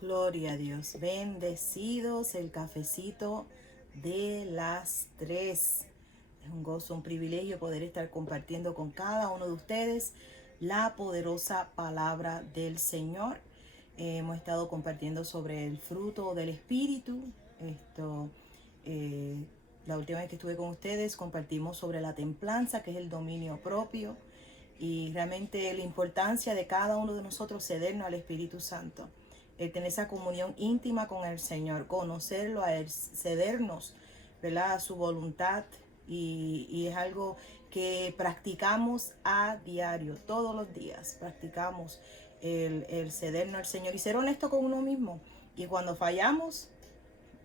Gloria a Dios. Bendecidos el cafecito de las 3. Es un gozo, un privilegio poder estar compartiendo con cada uno de ustedes la poderosa palabra del Señor. Hemos estado compartiendo sobre el fruto del Espíritu. Esto, eh, la última vez que estuve con ustedes compartimos sobre la templanza, que es el dominio propio, y realmente la importancia de cada uno de nosotros cedernos al Espíritu Santo, tener esa comunión íntima con el Señor, conocerlo a Él, cedernos, ¿verdad?, a su voluntad, y es algo que practicamos a diario, todos los días practicamos el cedernos al Señor y ser honesto con uno mismo. Y cuando fallamos,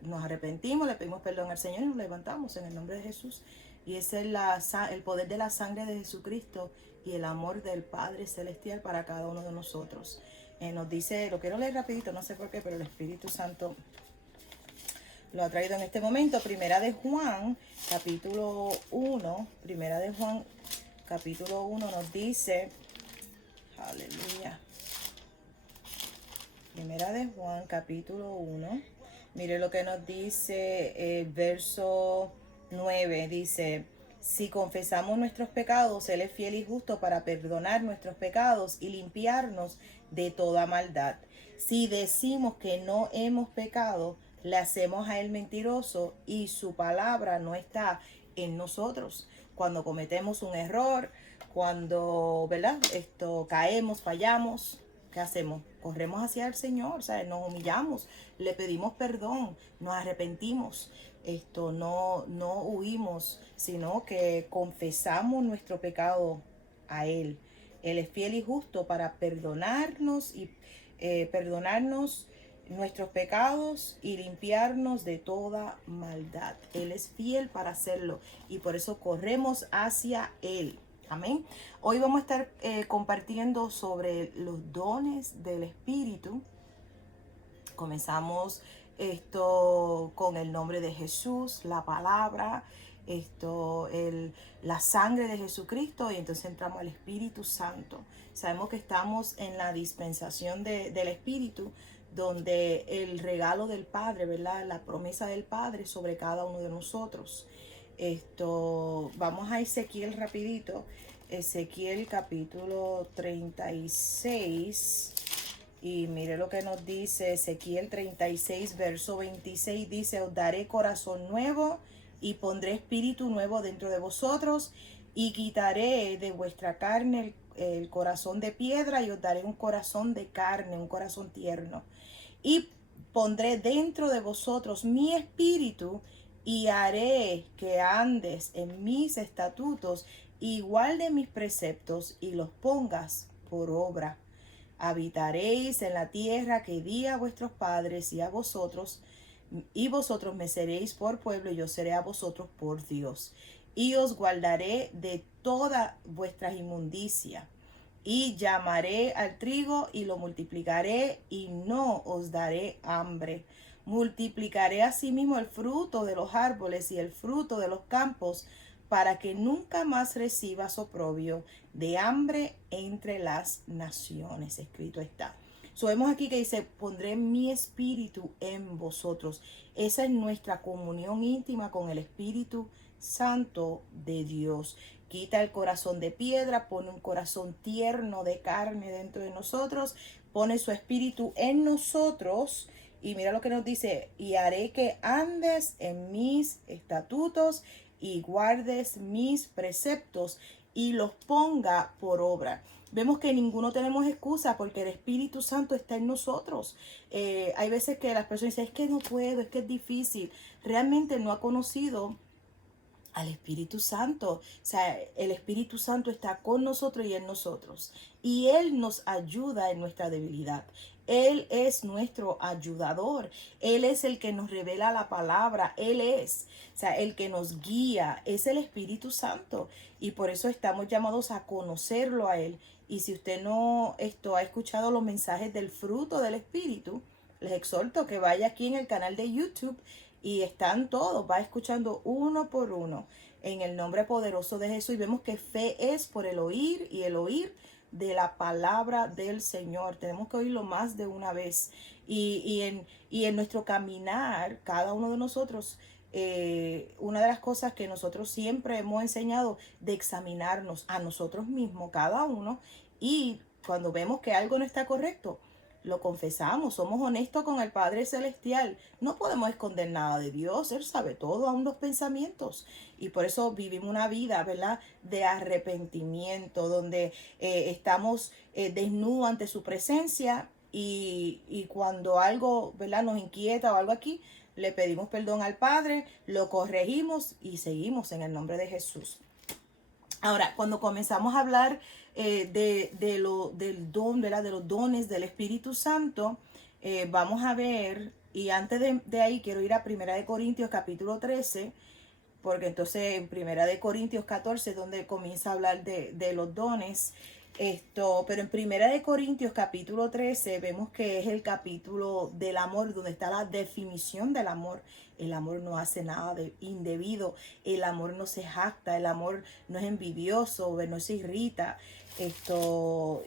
nos arrepentimos, le pedimos perdón al Señor y nos levantamos en el nombre de Jesús. Y ese es el poder de la sangre de Jesucristo y el amor del Padre Celestial para cada uno de nosotros. Nos dice, lo quiero leer rapidito, no sé por qué, pero el Espíritu Santo lo ha traído en este momento. Primera de Juan, capítulo 1. Primera de Juan, capítulo 1 nos dice, aleluya. Primera de Juan, capítulo 1. Mire lo que nos dice el verso 9. Dice, si confesamos nuestros pecados, Él es fiel y justo para perdonar nuestros pecados y limpiarnos de toda maldad. Si decimos que no hemos pecado, le hacemos a Él mentiroso y su palabra no está en nosotros. Cuando cometemos un error, cuando, ¿verdad?, caemos, fallamos, ¿qué hacemos? Corremos hacia el Señor, o sea, nos humillamos, le pedimos perdón, nos arrepentimos, no huimos, sino que confesamos nuestro pecado a Él. Él es fiel y justo para perdonarnos y perdonarnos nuestros pecados y limpiarnos de toda maldad. Él es fiel para hacerlo y por eso corremos hacia Él. Amén. Hoy vamos a estar compartiendo sobre los dones del Espíritu. Comenzamos con el nombre de Jesús, la palabra, la sangre de Jesucristo, y entonces entramos al Espíritu Santo. Sabemos que estamos en la dispensación del Espíritu, donde el regalo del Padre, ¿verdad?, la promesa del Padre sobre cada uno de nosotros. Vamos a Ezequiel rapidito. Ezequiel capítulo 36. Y mire lo que nos dice Ezequiel 36, verso 26. Dice, os daré corazón nuevo y pondré espíritu nuevo dentro de vosotros y quitaré de vuestra carne el corazón de piedra y os daré un corazón de carne, un corazón tierno. Y pondré dentro de vosotros mi espíritu y haré que andes en mis estatutos y guarde mis preceptos y los pongas por obra. Habitaréis en la tierra que di a vuestros padres y a vosotros, y vosotros me seréis por pueblo y yo seré a vosotros por Dios. Y os guardaré de toda vuestra inmundicia. Y llamaré al trigo y lo multiplicaré y no os daré hambre. Multiplicaré asimismo el fruto de los árboles y el fruto de los campos, para que nunca más recibas oprobio de hambre entre las naciones. Escrito está. Vemos aquí que dice, pondré mi espíritu en vosotros. Esa es nuestra comunión íntima con el Espíritu Santo de Dios. Quita el corazón de piedra, pone un corazón tierno de carne dentro de nosotros, pone su espíritu en nosotros. Y mira lo que nos dice, y haré que andes en mis estatutos y guardes mis preceptos y los ponga por obra. Vemos que ninguno tenemos excusa porque el Espíritu Santo está en nosotros. Hay veces que las personas dicen, es que no puedo, es que es difícil. Realmente no ha conocido al Espíritu Santo. O sea, el Espíritu Santo está con nosotros y en nosotros. Y Él nos ayuda en nuestra debilidad. Él es nuestro ayudador. Él es el que nos revela la palabra. Él es, o sea, el que nos guía. Es el Espíritu Santo. Y por eso estamos llamados a conocerlo a Él. Y si usted no ha escuchado los mensajes del fruto del Espíritu, les exhorto que vaya aquí en el canal de YouTube y están todos, va escuchando uno por uno en el nombre poderoso de Jesús. Y vemos que fe es por el oír y el oír de la palabra del Señor. Tenemos que oírlo más de una vez. Y en nuestro caminar, cada uno de nosotros, una de las cosas que nosotros siempre hemos enseñado de examinarnos a nosotros mismos, cada uno, y cuando vemos que algo no está correcto, lo confesamos, somos honestos con el Padre Celestial. No podemos esconder nada de Dios, Él sabe todo, aún los pensamientos. Y por eso vivimos una vida, ¿verdad?, de arrepentimiento, donde estamos desnudos ante su presencia y cuando algo, ¿verdad?, nos inquieta o algo aquí, le pedimos perdón al Padre, lo corregimos y seguimos en el nombre de Jesús. Ahora, cuando comenzamos a hablar del don, ¿verdad?, de los dones del Espíritu Santo, vamos a ver, y antes de ahí quiero ir a Primera de Corintios capítulo 13, porque entonces en Primera de Corintios 14 es donde comienza a hablar de los dones. Pero en Primera de Corintios capítulo 13 vemos que es el capítulo del amor, donde está la definición del amor. El amor no hace nada de indebido, el amor no se jacta, el amor no es envidioso, no se irrita.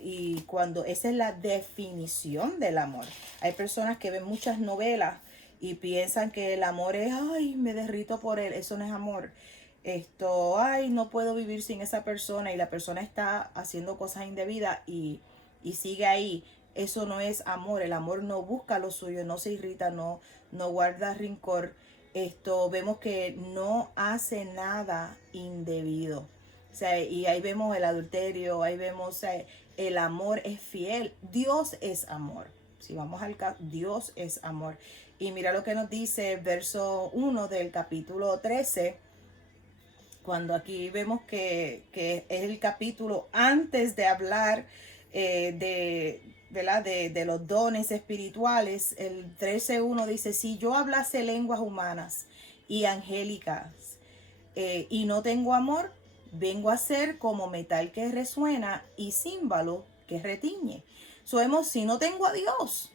Y cuando esa es la definición del amor. Hay personas que ven muchas novelas y piensan que el amor es, ay, me derrito por él. Eso no es amor. Ay, no puedo vivir sin esa persona, y la persona está haciendo cosas indebidas y sigue ahí. Eso no es amor. El amor no busca lo suyo, no se irrita, no guarda rencor. Vemos que no hace nada indebido. O sea, y ahí vemos el adulterio, ahí vemos, o sea, el amor es fiel. Dios es amor. Si vamos al caso, Dios es amor. Y mira lo que nos dice verso 1 del capítulo 13, cuando aquí vemos que es el capítulo antes de hablar de los dones espirituales. El 13:1 dice: si yo hablase lenguas humanas y angélicas y no tengo amor, vengo a ser como metal que resuena y címbalo que retiñe. Si no tengo a Dios,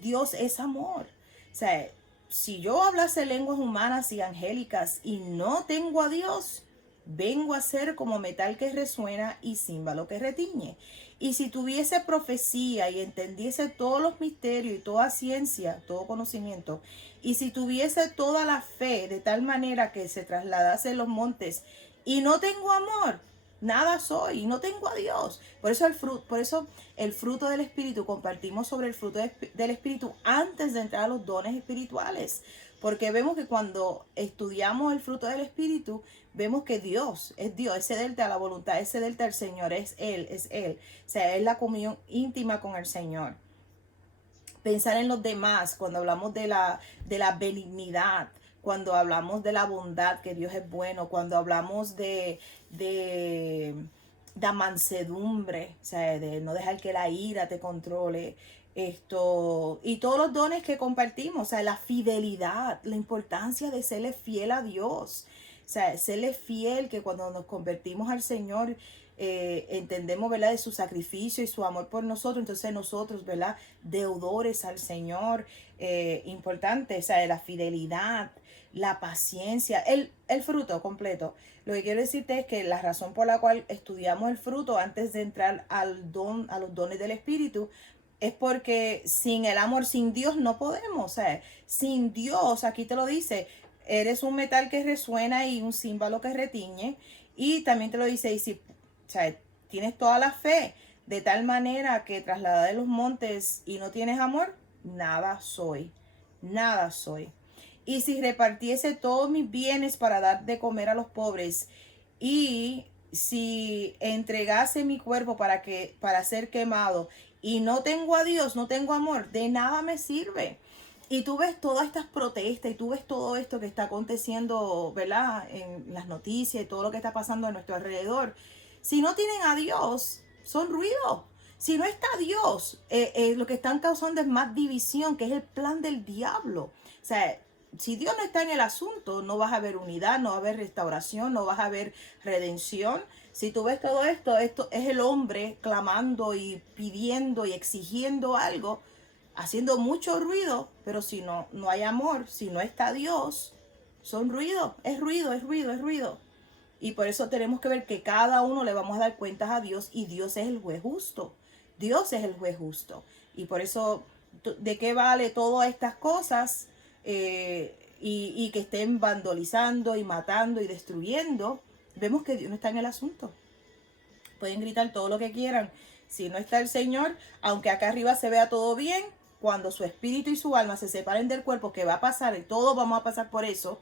Dios es amor. O sea, si yo hablase lenguas humanas y angélicas y no tengo a Dios, vengo a ser como metal que resuena y címbalo que retiñe. Y si tuviese profecía y entendiese todos los misterios y toda ciencia, todo conocimiento, y si tuviese toda la fe de tal manera que se trasladase los montes y no tengo amor, nada soy, no tengo a Dios. Por eso el fruto del Espíritu, compartimos sobre el fruto del Espíritu antes de entrar a los dones espirituales. Porque vemos que cuando estudiamos el fruto del Espíritu, vemos que Dios es Dios, es cederte a la voluntad, es cederte al Señor, es Él. O sea, es la comunión íntima con el Señor. Pensar en los demás, cuando hablamos de la benignidad, cuando hablamos de la bondad, que Dios es bueno, cuando hablamos de la mansedumbre, o sea, de no dejar que la ira te controle, y todos los dones que compartimos, o sea, la fidelidad, la importancia de serle fiel a Dios, o sea, serle fiel, que cuando nos convertimos al Señor, entendemos, ¿verdad?, de su sacrificio y su amor por nosotros. Entonces nosotros, ¿verdad?, deudores al Señor, importante, o sea, la fidelidad, la paciencia, el fruto completo. Lo que quiero decirte es que la razón por la cual estudiamos el fruto antes de entrar a los dones del Espíritu, es porque sin el amor, sin Dios no podemos. O sea, sin Dios, aquí te lo dice, eres un metal que resuena y un címbalo que retiñe. Y también te lo dice, y si, o sea, tienes toda la fe, de tal manera que trasladada de los montes y no tienes amor, nada soy, nada soy. Y si repartiese todos mis bienes para dar de comer a los pobres, y si entregase mi cuerpo para ser quemado, y no tengo a Dios, no tengo amor, de nada me sirve. Y tú ves todas estas protestas y tú ves todo esto que está aconteciendo, ¿verdad?, en las noticias y todo lo que está pasando a nuestro alrededor. Si no tienen a Dios, son ruido. Si no está Dios, lo que están causando es más división, que es el plan del diablo. O sea, si Dios no está en el asunto, no vas a ver unidad, no va a haber restauración, no vas a ver redención. Si tú ves todo esto es el hombre clamando y pidiendo y exigiendo algo, haciendo mucho ruido, pero si no hay amor, si no está Dios, son ruido, es ruido, es ruido, es ruido. Y por eso tenemos que ver que cada uno le vamos a dar cuentas a Dios y Dios es el juez justo. Dios es el juez justo. Y por eso, ¿de qué vale todas estas cosas? Y que estén vandalizando y matando y destruyendo. Vemos que Dios no está en el asunto. Pueden gritar todo lo que quieran. Si no está el Señor, aunque acá arriba se vea todo bien, cuando su espíritu y su alma se separen del cuerpo, que va a pasar, y todos vamos a pasar por eso,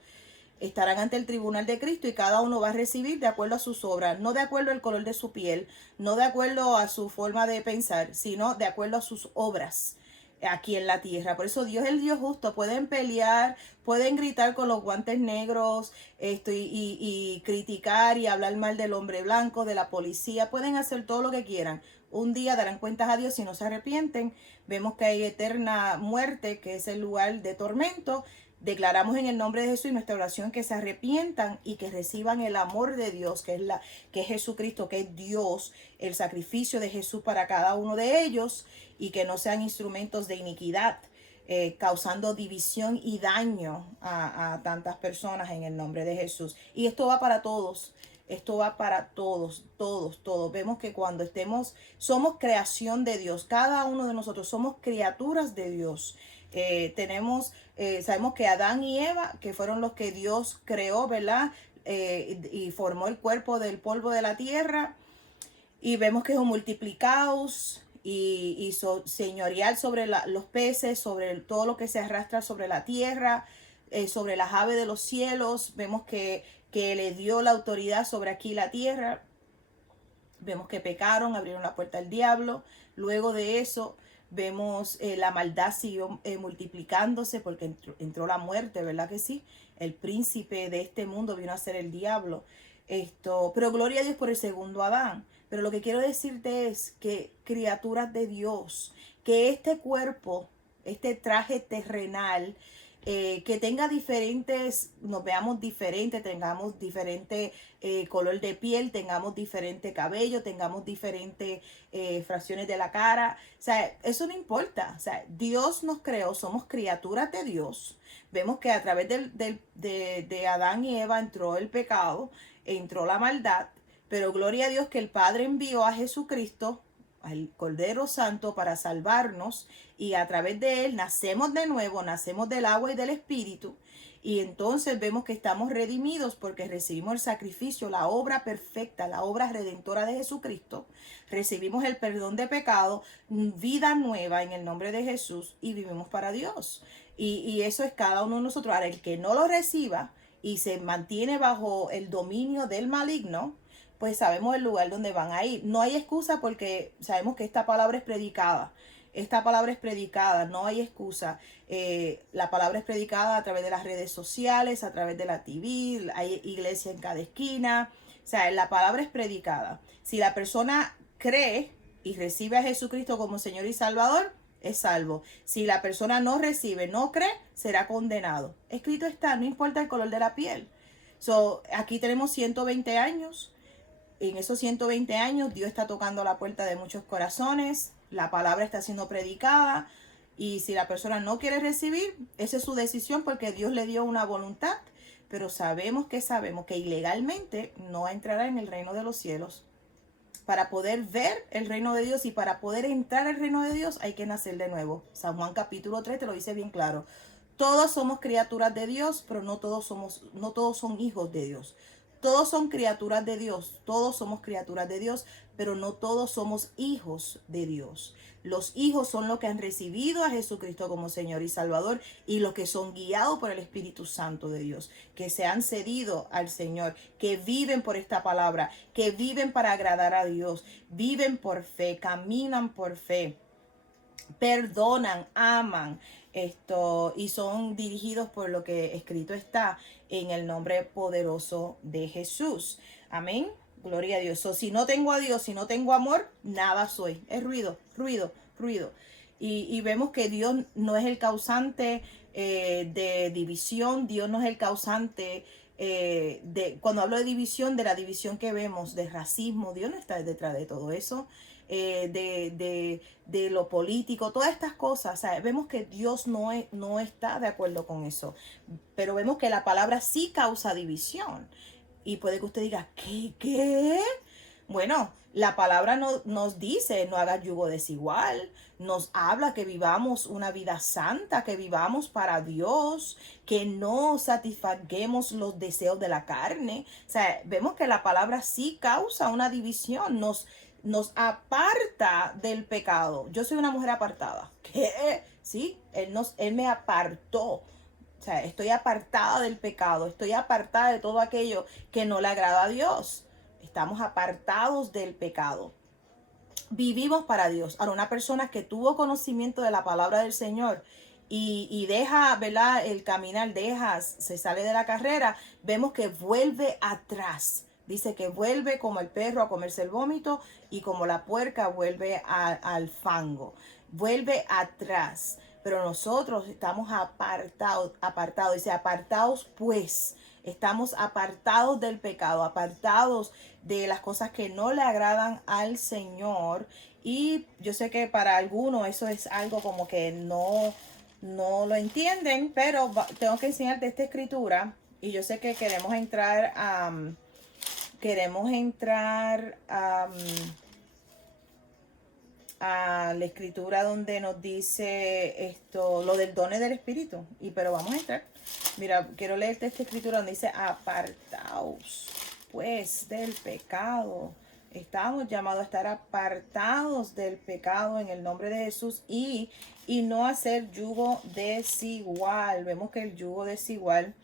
estarán ante el tribunal de Cristo y cada uno va a recibir de acuerdo a sus obras, no de acuerdo al color de su piel, no de acuerdo a su forma de pensar, sino de acuerdo a sus obras aquí en la tierra. Por eso Dios es el Dios justo. Pueden pelear, pueden gritar con los guantes negros, y criticar y hablar mal del hombre blanco, de la policía, pueden hacer todo lo que quieran. Un día darán cuentas a Dios si no se arrepienten. Vemos que hay eterna muerte, que es el lugar de tormento. Declaramos en el nombre de Jesús y nuestra oración que se arrepientan y que reciban el amor de Dios, que es Jesucristo, que es Dios, el sacrificio de Jesús para cada uno de ellos, y que no sean instrumentos de iniquidad, causando división y daño a tantas personas en el nombre de Jesús. Y esto va para todos. Esto va para todos, todos, todos. Vemos que cuando somos creación de Dios. Cada uno de nosotros somos criaturas de Dios. Sabemos que Adán y Eva, que fueron los que Dios creó, ¿verdad? Y formó el cuerpo del polvo de la tierra. Y vemos que son multiplicados y señorial sobre los peces, sobre todo lo que se arrastra sobre la tierra, sobre las aves de los cielos. Vemos que le dio la autoridad sobre aquí la tierra. Vemos que pecaron, abrieron la puerta al diablo. Luego de eso vemos la maldad siguió multiplicándose porque entró la muerte, ¿verdad que sí? El príncipe de este mundo vino a ser el diablo. Pero gloria a Dios por el segundo Adán. Pero lo que quiero decirte es que criaturas de Dios, que este cuerpo, este traje terrenal, que tenga diferentes, nos veamos diferentes, tengamos diferente color de piel, tengamos diferente cabello, tengamos diferentes fracciones de la cara. O sea, eso no importa. O sea, Dios nos creó, somos criaturas de Dios. Vemos que a través de Adán y Eva entró el pecado, entró la maldad, pero gloria a Dios que el Padre envió a Jesucristo, al Cordero Santo, para salvarnos, y a través de él nacemos de nuevo, nacemos del agua y del Espíritu, y entonces vemos que estamos redimidos porque recibimos el sacrificio, la obra perfecta, la obra redentora de Jesucristo, recibimos el perdón de pecado, vida nueva en el nombre de Jesús, y vivimos para Dios. Y eso es cada uno de nosotros. Ahora, el que no lo reciba y se mantiene bajo el dominio del maligno, pues sabemos el lugar donde van a ir. No hay excusa porque sabemos que esta palabra es predicada. Esta palabra es predicada, no hay excusa. La palabra es predicada a través de las redes sociales, a través de la TV, hay iglesia en cada esquina. O sea, la palabra es predicada. Si la persona cree y recibe a Jesucristo como Señor y Salvador, es salvo. Si la persona no recibe, no cree, será condenado. Escrito está, no importa el color de la piel. Aquí tenemos 120 años. En esos 120 años Dios está tocando la puerta de muchos corazones, la palabra está siendo predicada, y si la persona no quiere recibir, esa es su decisión porque Dios le dio una voluntad, pero sabemos que ilegalmente no entrará en el reino de los cielos. Para poder ver el reino de Dios y para poder entrar al reino de Dios hay que nacer de nuevo. San Juan capítulo 3 te lo dice bien claro. Todos somos criaturas de Dios, pero no todos son hijos de Dios. Todos son criaturas de Dios, todos somos criaturas de Dios, pero no todos somos hijos de Dios. Los hijos son los que han recibido a Jesucristo como Señor y Salvador, y los que son guiados por el Espíritu Santo de Dios, que se han cedido al Señor, que viven por esta palabra, que viven para agradar a Dios, viven por fe, caminan por fe, perdonan, aman, y son dirigidos por lo que escrito está en el nombre poderoso de Jesús. Amén. Gloria a Dios. Si no tengo a Dios, si no tengo amor, nada soy. Es ruido, ruido, ruido. Y vemos que Dios no es el causante de división. Dios no es el causante cuando hablo de división, de la división que vemos, de racismo. Dios no está detrás de todo eso. De lo político, todas estas cosas. O sea, vemos que Dios no está de acuerdo con eso, pero vemos que la palabra sí causa división. Y puede que usted diga, ¿qué? Bueno, la palabra nos dice, no hagas yugo desigual, nos habla que vivamos una vida santa, que vivamos para Dios, que no satisfaguemos los deseos de la carne. O sea, vemos que la palabra sí causa una división, nos aparta del pecado. Yo soy una mujer apartada. ¿Qué? Sí, él me apartó. O sea, estoy apartada del pecado, estoy apartada de todo aquello que no le agrada a Dios. Estamos apartados del pecado. Vivimos para Dios. Ahora, una persona que tuvo conocimiento de la palabra del Señor y deja, ¿verdad? El caminar, se sale de la carrera, vemos que vuelve atrás. Dice que vuelve como el perro a comerse el vómito y como la puerca vuelve al fango. Vuelve atrás. Pero nosotros estamos apartados. Dice, apartados pues. Estamos apartados del pecado, apartados de las cosas que no le agradan al Señor. Y yo sé que para algunos eso es algo como que no lo entienden, pero tengo que enseñarte esta escritura. Y yo sé que queremos entrar a la escritura donde nos dice esto, lo del dones del Espíritu. Pero vamos a entrar. Mira, quiero leerte esta escritura donde dice, apartaos pues del pecado. Estamos llamados a estar apartados del pecado en el nombre de Jesús y no hacer yugo desigual. Vemos que el yugo desigual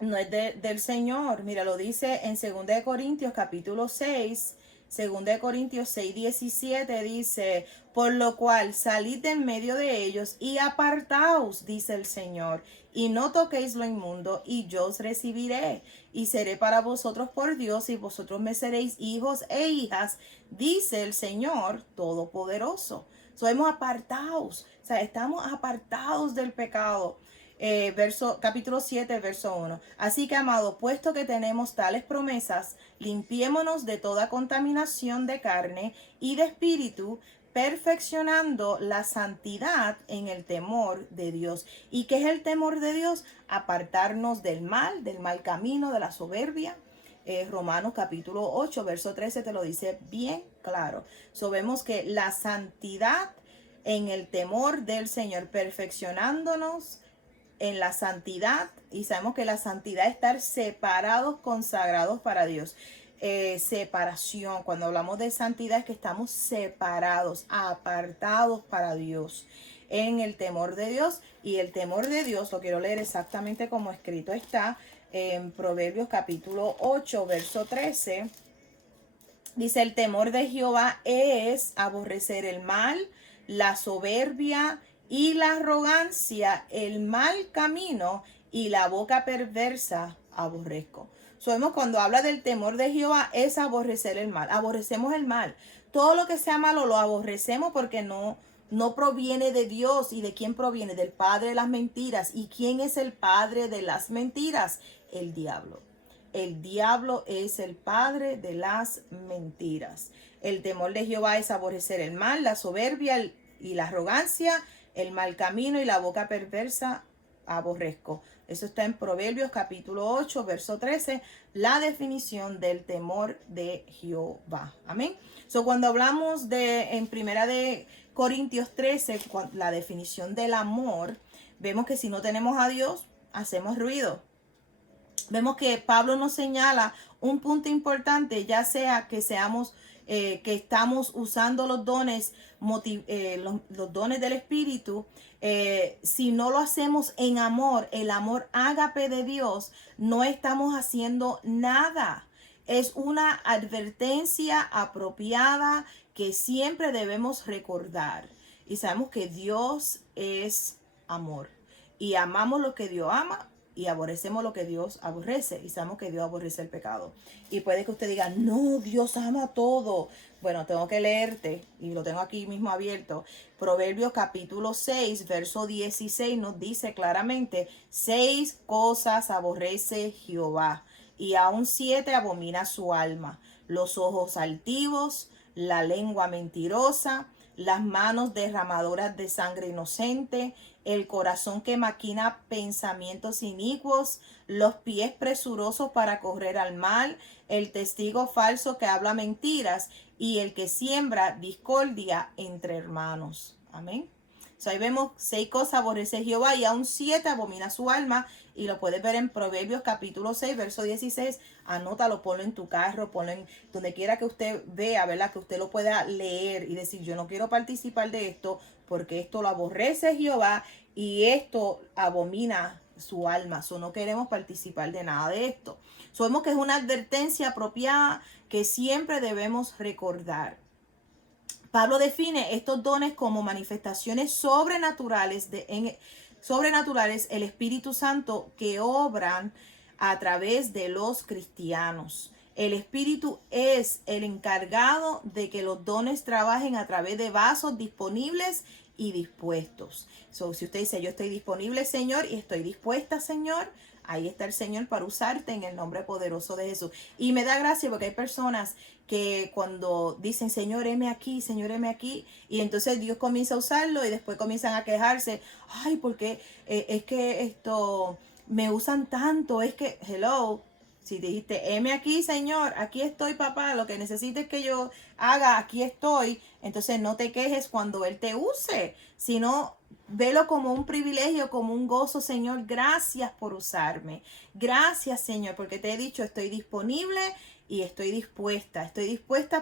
no es del Señor. Mira, lo dice en 2 Corintios capítulo 6. 2 Corintios 6:17 dice, por lo cual salid de en medio de ellos y apartaos, dice el Señor, y no toquéis lo inmundo, y yo os recibiré, y seré para vosotros por Dios, y vosotros me seréis hijos e hijas, dice el Señor Todopoderoso. Somos apartados, o sea, estamos apartados del pecado. Capítulo 7, verso 1. Así que, amados, puesto que tenemos tales promesas, limpiémonos de toda contaminación de carne y de espíritu, perfeccionando la santidad en el temor de Dios. ¿Y qué es el temor de Dios? Apartarnos del mal camino, de la soberbia. Romanos capítulo 8, verso 13 te lo dice bien claro. Vemos que la santidad en el temor del Señor, perfeccionándonos en la santidad, y sabemos que la santidad es estar separados, consagrados para Dios. Separación, cuando hablamos de santidad es que estamos separados, apartados para Dios, en el temor de Dios. Y el temor de Dios lo quiero leer exactamente como escrito está en Proverbios capítulo 8, verso 13. Dice, el temor de Jehová es aborrecer el mal, la soberbia y la arrogancia, el mal camino y la boca perversa aborrezco. Vemos cuando habla del temor de Jehová es aborrecer el mal. Aborrecemos el mal. Todo lo que sea malo lo aborrecemos porque no proviene de Dios. ¿Y de quién proviene? Del padre de las mentiras. ¿Y quién es el padre de las mentiras? El diablo. El diablo es el padre de las mentiras. El temor de Jehová es aborrecer el mal, la soberbia y la arrogancia, el mal camino y la boca perversa aborrezco. Eso está en Proverbios capítulo 8, verso 13, la definición del temor de Jehová. Amén. Cuando hablamos en primera de Corintios 13, la definición del amor, vemos que si no tenemos a Dios, hacemos ruido. Vemos que Pablo nos señala un punto importante, ya sea que que estamos usando los dones, los dones del Espíritu, si no lo hacemos en amor, el amor ágape de Dios, no estamos haciendo nada. Es una advertencia apropiada que siempre debemos recordar. Y sabemos que Dios es amor. Y amamos lo que Dios ama y aborrecemos lo que Dios aborrece. Y sabemos que Dios aborrece el pecado. Y puede que usted diga, no, Dios ama todo. Bueno, tengo que leerte, y lo tengo aquí mismo abierto. Proverbios capítulo 6, verso 16 nos dice claramente, 6 cosas aborrece Jehová, y aún 7 abomina su alma: los ojos altivos, la lengua mentirosa, las manos derramadoras de sangre inocente, el corazón que maquina pensamientos inicuos, los pies presurosos para correr al mal, el testigo falso que habla mentiras y el que siembra discordia entre hermanos. Amén. So, ahí vemos 6 cosas aborrece Jehová y aún 7 abomina su alma. Y lo puedes ver en Proverbios capítulo 6, verso 16. Anótalo, ponlo en tu carro, ponlo en donde quiera que usted vea, ¿verdad? Que usted lo pueda leer y decir, yo no quiero participar de esto porque esto lo aborrece Jehová y esto abomina su alma. So, no queremos participar de nada de esto. Sabemos que es una advertencia apropiada que siempre debemos recordar. Pablo define estos dones como manifestaciones sobrenaturales sobrenaturales, el Espíritu Santo que obran a través de los cristianos. El Espíritu es el encargado de que los dones trabajen a través de vasos disponibles y dispuestos. Si usted dice, yo estoy disponible, Señor, y estoy dispuesta, Señor, ahí está el Señor para usarte en el nombre poderoso de Jesús. Y me da gracia porque hay personas que cuando dicen, Señor, heme aquí, y entonces Dios comienza a usarlo y después comienzan a quejarse, ay, porque es que esto me usan tanto, es que, hello, si dijiste, heme aquí, Señor, aquí estoy, papá, lo que necesites que yo haga, aquí estoy, entonces no te quejes cuando Él te use, sino velo como un privilegio, como un gozo, Señor, gracias por usarme, gracias, Señor, porque te he dicho, estoy disponible y estoy dispuesta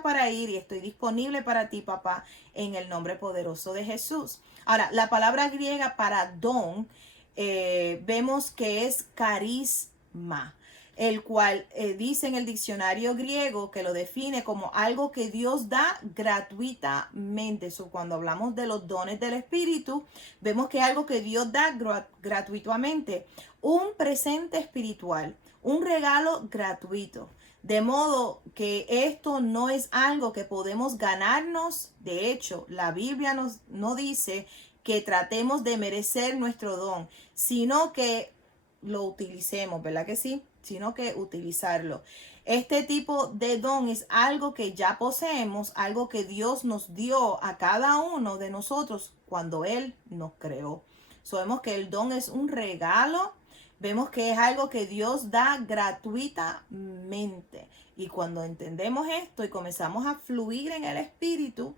para ir y estoy disponible para ti, papá, en el nombre poderoso de Jesús. Ahora, la palabra griega para don, vemos que es carisma, el cual dice en el diccionario griego que lo define como algo que Dios da gratuitamente. Cuando hablamos de los dones del Espíritu, vemos que es algo que Dios da gratuitamente, un presente espiritual, un regalo gratuito. De modo que esto no es algo que podemos ganarnos. De hecho, la Biblia no dice que tratemos de merecer nuestro don, sino que lo utilicemos, ¿verdad que sí? Sino que utilizarlo. Este tipo de don es algo que ya poseemos, algo que Dios nos dio a cada uno de nosotros cuando Él nos creó. Sabemos que el don es un regalo. Vemos que es algo que Dios da gratuitamente. Y cuando entendemos esto y comenzamos a fluir en el Espíritu,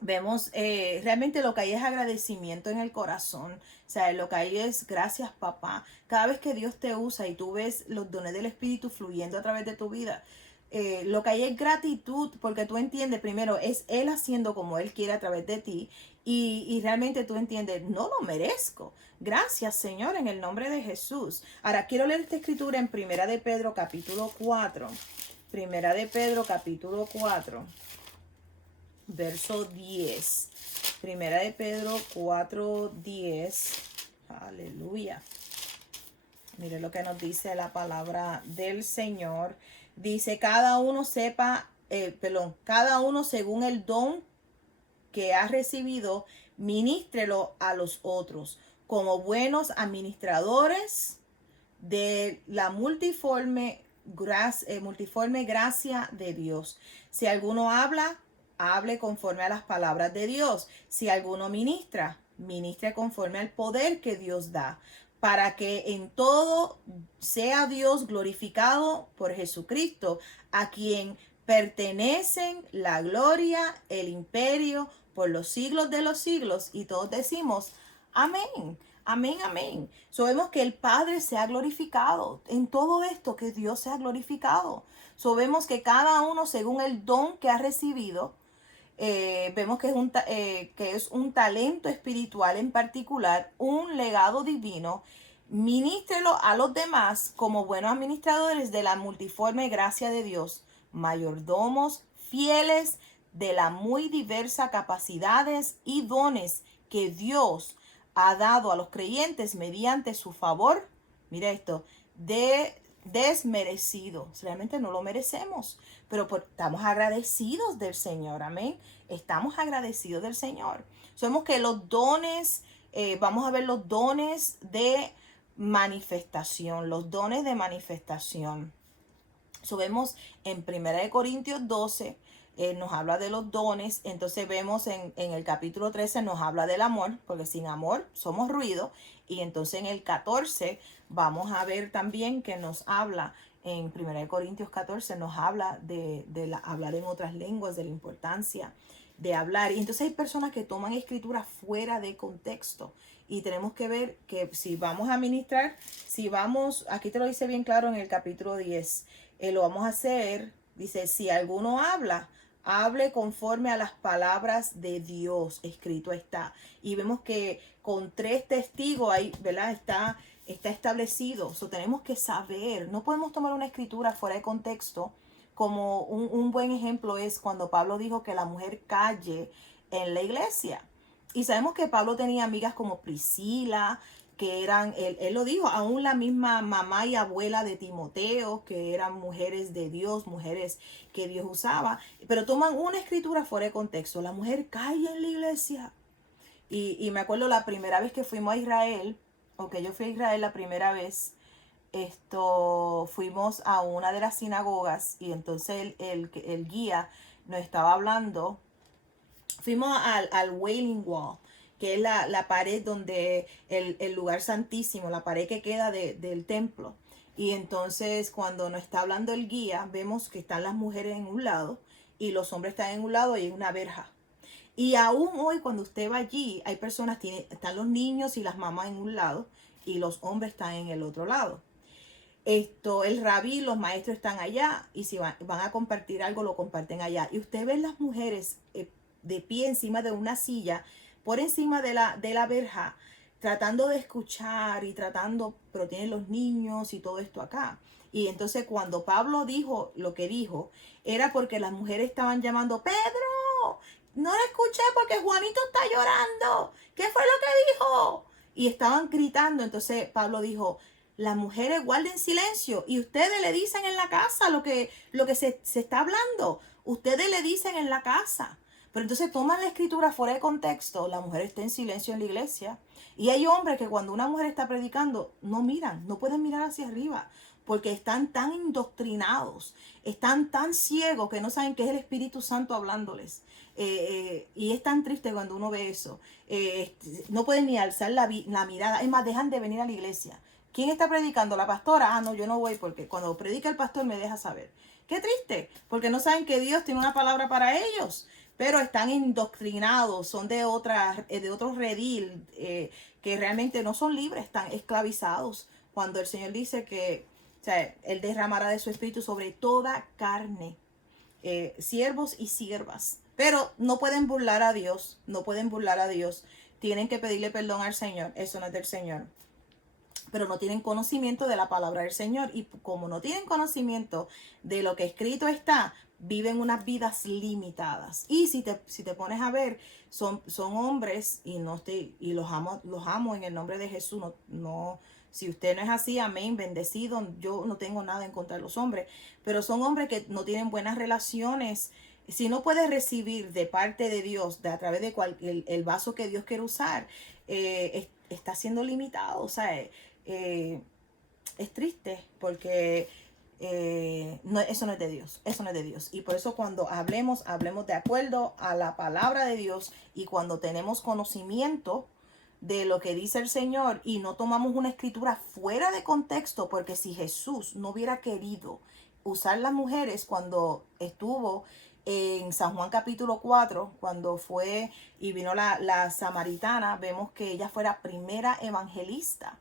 vemos realmente lo que hay es agradecimiento en el corazón. O sea, lo que hay es gracias, papá. Cada vez que Dios te usa y tú ves los dones del Espíritu fluyendo a través de tu vida, lo que hay es gratitud, porque tú entiendes, primero, es Él haciendo como Él quiere a través de ti. Y realmente tú entiendes, no lo merezco. Gracias, Señor, en el nombre de Jesús. Ahora, quiero leer esta escritura en Primera de Pedro, capítulo 4. Primera de Pedro, capítulo 4. Verso 10. Primera de Pedro 4:10. Aleluya. Mire lo que nos dice la palabra del Señor. Dice, cada uno según el don que ha recibido, ministrelo a los otros, como buenos administradores de la multiforme gracia de Dios. Si alguno habla, hable conforme a las palabras de Dios. Si alguno ministra, ministre conforme al poder que Dios da, para que en todo sea Dios glorificado por Jesucristo, a quien pertenecen la gloria, el imperio, por los siglos de los siglos. Y todos decimos, amén. Amén, amén. Sabemos que el Padre se ha glorificado en todo esto, que Dios se ha glorificado. Sabemos que cada uno según el don que ha recibido, vemos que es un talento espiritual en particular, un legado divino. Ministrelo a los demás como buenos administradores de la multiforme gracia de Dios, mayordomos fieles de la muy diversas capacidades y dones que Dios ha dado a los creyentes mediante su favor. Mira esto, desmerecido. Realmente no lo merecemos, pero estamos agradecidos del Señor. Amén. Estamos agradecidos del Señor. Sabemos que los dones, vamos a ver los dones de manifestación. Los dones de manifestación. Vemos en 1 Corintios 12, nos habla de los dones. Entonces vemos en el capítulo 13 nos habla del amor, porque sin amor somos ruido. Y entonces en el 14 vamos a ver también que nos habla, en 1 Corintios 14 nos habla de hablar en otras lenguas, de la importancia de hablar. Y entonces hay personas que toman escritura fuera de contexto. Y tenemos que ver que si vamos a ministrar, si vamos, aquí te lo dice bien claro en el capítulo 10, lo vamos a hacer, dice, si alguno habla, hable conforme a las palabras de Dios, escrito está. Y vemos que con 3 testigos ahí, ¿verdad? Está establecido. So, tenemos que saber, no podemos tomar una escritura fuera de contexto. Como un buen ejemplo es cuando Pablo dijo que la mujer calle en la iglesia. Y sabemos que Pablo tenía amigas como Priscila, que eran, él lo dijo, aún la misma mamá y abuela de Timoteo, que eran mujeres de Dios, mujeres que Dios usaba, pero toman una escritura fuera de contexto. La mujer cae en la iglesia. Y me acuerdo la primera vez que fuimos a Israel, o que yo fui a Israel la primera vez, fuimos a una de las sinagogas y entonces el guía nos estaba hablando. Fuimos al Wailing Wall, que es la pared donde el lugar santísimo, la pared que queda del templo. Y entonces cuando nos está hablando el guía, vemos que están las mujeres en un lado y los hombres están en un lado y hay una verja. Y aún hoy cuando usted va allí, hay personas, están los niños y las mamás en un lado y los hombres están en el otro lado. El rabí, los maestros están allá y si van a compartir algo, lo comparten allá. Y usted ve las mujeres de pie encima de una silla, por encima de la verja, tratando de escuchar y tratando, pero tienen los niños y todo esto acá. Y entonces cuando Pablo dijo lo que dijo, era porque las mujeres estaban llamando, Pedro, no lo escuché porque Juanito está llorando. ¿Qué fue lo que dijo? Y estaban gritando. Entonces Pablo dijo, las mujeres guarden silencio y ustedes le dicen en la casa lo que se está hablando. Ustedes le dicen en la casa. Pero entonces toman la escritura fuera de contexto. La mujer está en silencio en la iglesia. Y hay hombres que cuando una mujer está predicando, no miran, no pueden mirar hacia arriba. Porque están tan indoctrinados, están tan ciegos que no saben qué es el Espíritu Santo hablándoles. Y es tan triste cuando uno ve eso. No pueden ni alzar la mirada. Es más, dejan de venir a la iglesia. ¿Quién está predicando? ¿La pastora? Ah, no, yo no voy porque cuando predica el pastor me deja saber. Qué triste, porque no saben que Dios tiene una palabra para ellos, pero están indoctrinados, son de otro redil, que realmente no son libres, están esclavizados. Cuando el Señor dice que, o sea, Él derramará de su espíritu sobre toda carne, siervos y siervas. Pero no pueden burlar a Dios, no pueden burlar a Dios. Tienen que pedirle perdón al Señor, eso no es del Señor. Pero no tienen conocimiento de la palabra del Señor. Y como no tienen conocimiento de lo que escrito está, viven unas vidas limitadas. Y si te pones a ver, son hombres, y los amo en el nombre de Jesús. No, si usted no es así, amén, bendecido. Yo no tengo nada en contra de los hombres, pero son hombres que no tienen buenas relaciones. Si no puedes recibir de parte de Dios, a través de el vaso que Dios quiere usar, está siendo limitado. O sea, es triste porque no, eso no es de Dios, eso no es de Dios. Y por eso cuando hablemos de acuerdo a la palabra de Dios, y cuando tenemos conocimiento de lo que dice el Señor y no tomamos una escritura fuera de contexto, porque si Jesús no hubiera querido usar las mujeres cuando estuvo en San Juan capítulo 4, cuando fue y vino la samaritana, vemos que ella fue la primera evangelista.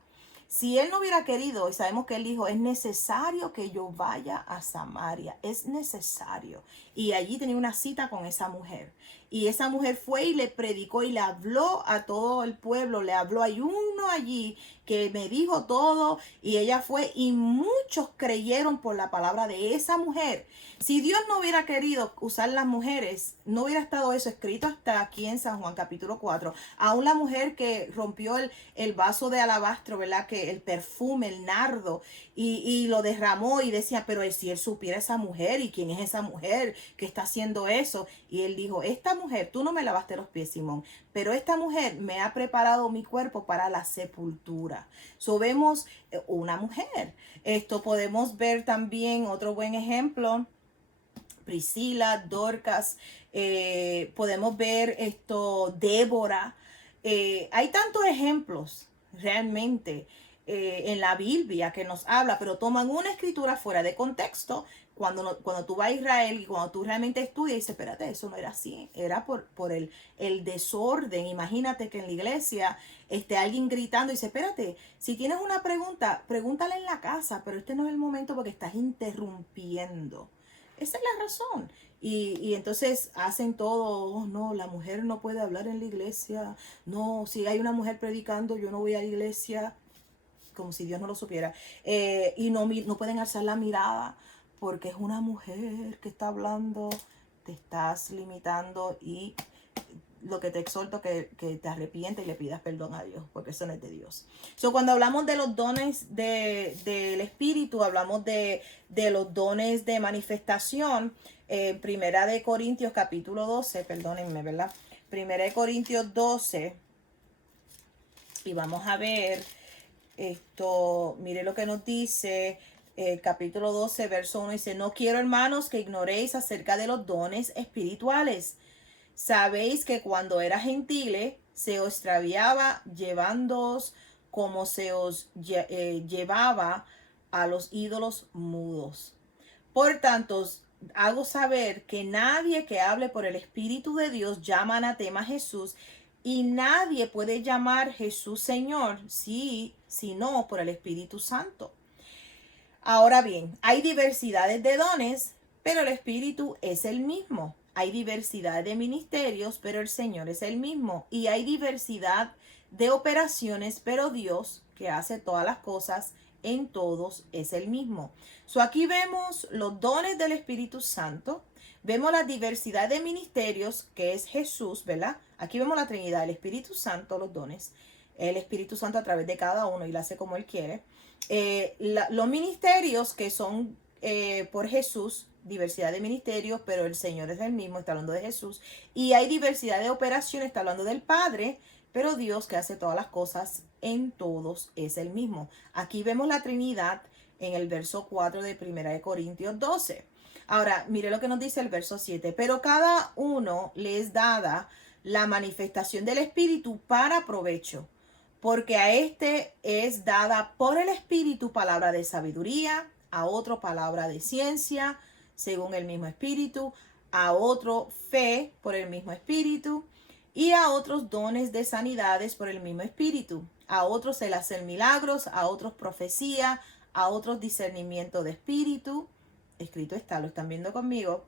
Si él no hubiera querido, y sabemos que él dijo, es necesario que yo vaya a Samaria, es necesario. Y allí tenía una cita con esa mujer. Y esa mujer fue y le predicó y le habló a todo el pueblo, le habló. Hay uno allí que me dijo todo, y ella fue y muchos creyeron por la palabra de esa mujer. Si Dios no hubiera querido usar las mujeres, no hubiera estado eso escrito hasta aquí en San Juan capítulo 4. Aún la mujer que rompió el vaso de alabastro, ¿verdad? Que el perfume, el nardo, y lo derramó y decía, pero si él supiera esa mujer, y quién es esa mujer que está haciendo eso. Y él dijo, esta mujer, tú no me lavaste los pies, Simón, pero esta mujer me ha preparado mi cuerpo para la sepultura. So vemos una mujer. Esto podemos ver también otro buen ejemplo. Priscila, Dorcas, podemos ver Débora. Hay tantos ejemplos realmente en la Biblia que nos habla, pero toman una escritura fuera de contexto. Cuando tú vas a Israel y cuando tú realmente estudias, dices, espérate, eso no era así, era por el desorden. Imagínate que en la iglesia esté alguien gritando y dice, espérate, si tienes una pregunta, pregúntala en la casa, pero este no es el momento porque estás interrumpiendo. Esa es la razón. Y entonces hacen todo, oh, no, la mujer no puede hablar en la iglesia, no, si hay una mujer predicando, yo no voy a la iglesia, como si Dios no lo supiera. Y no pueden alzar la mirada porque es una mujer que está hablando, te estás limitando y lo que te exhorto que te arrepientes y le pidas perdón a Dios, porque eso no es de Dios. Cuando hablamos de los dones del Espíritu, hablamos de los dones de manifestación. Primera de Corintios capítulo 12, perdónenme, ¿verdad? Primera de Corintios 12, y vamos a ver mire lo que nos dice capítulo 12, verso 1, dice, no quiero, hermanos, que ignoréis acerca de los dones espirituales. Sabéis que cuando era gentile se os extraviaba llevándoos como se os llevaba a los ídolos mudos. Por tanto, os hago saber que nadie que hable por el Espíritu de Dios llama anatema a Jesús, y nadie puede llamar Jesús Señor sino por el Espíritu Santo. Ahora bien, hay diversidades de dones, pero el Espíritu es el mismo. Hay diversidad de ministerios, pero el Señor es el mismo. Y hay diversidad de operaciones, pero Dios, que hace todas las cosas en todos, es el mismo. Aquí vemos los dones del Espíritu Santo. Vemos la diversidad de ministerios, que es Jesús, ¿verdad? Aquí vemos la Trinidad, el Espíritu Santo, los dones. El Espíritu Santo a través de cada uno y lo hace como Él quiere. Los ministerios que son por Jesús, diversidad de ministerios, pero el Señor es el mismo, está hablando de Jesús. Y hay diversidad de operaciones, está hablando del Padre, pero Dios que hace todas las cosas en todos es el mismo. Aquí vemos la Trinidad en el verso 4 de 1 Corintios 12. Ahora, mire lo que nos dice el verso 7. Pero cada uno le es dada la manifestación del Espíritu para provecho, porque a este es dada por el Espíritu palabra de sabiduría, a otro palabra de ciencia, según el mismo Espíritu, a otro fe por el mismo Espíritu, y a otros dones de sanidades por el mismo Espíritu. A otros el hacer milagros, a otros profecía, a otros discernimiento de espíritu. Escrito está, lo están viendo conmigo.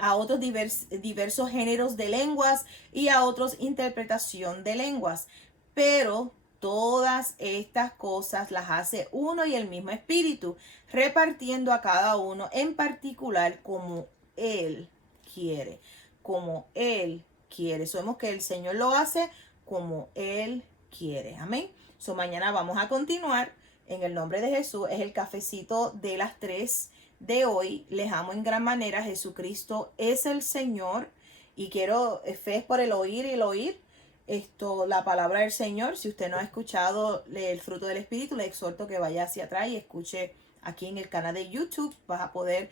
A otros diversos géneros de lenguas y a otros interpretación de lenguas. Pero todas estas cosas las hace uno y el mismo Espíritu, repartiendo a cada uno en particular como Él quiere. Como Él quiere. Sabemos que el Señor lo hace como Él quiere. Amén. Mañana vamos a continuar en el nombre de Jesús. Es el cafecito de las 3 de hoy. Les amo en gran manera. Jesucristo es el Señor. Y quiero, fe es por el oír y el oír. La palabra del Señor. Si usted no ha escuchado el fruto del Espíritu, le exhorto que vaya hacia atrás y escuche aquí en el canal de YouTube. Vas a poder,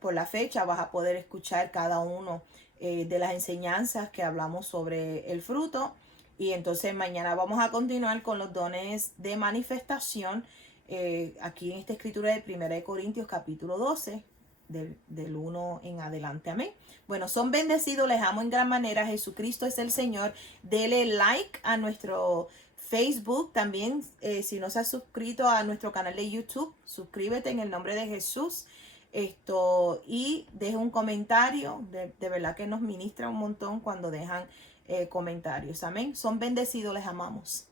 por la fecha, vas a poder escuchar cada uno de las enseñanzas que hablamos sobre el fruto. Y entonces mañana vamos a continuar con los dones de manifestación, aquí en esta escritura de 1 Corintios capítulo 12, del 1 en adelante. Amén. Bueno, son bendecidos, les amo en gran manera. Jesucristo es el Señor. Dele like a nuestro Facebook también. Si no se ha suscrito a nuestro canal de YouTube, suscríbete en el nombre de Jesús. Y deje un comentario. De verdad que nos ministra un montón cuando dejan comentarios. Amén. Son bendecidos, les amamos.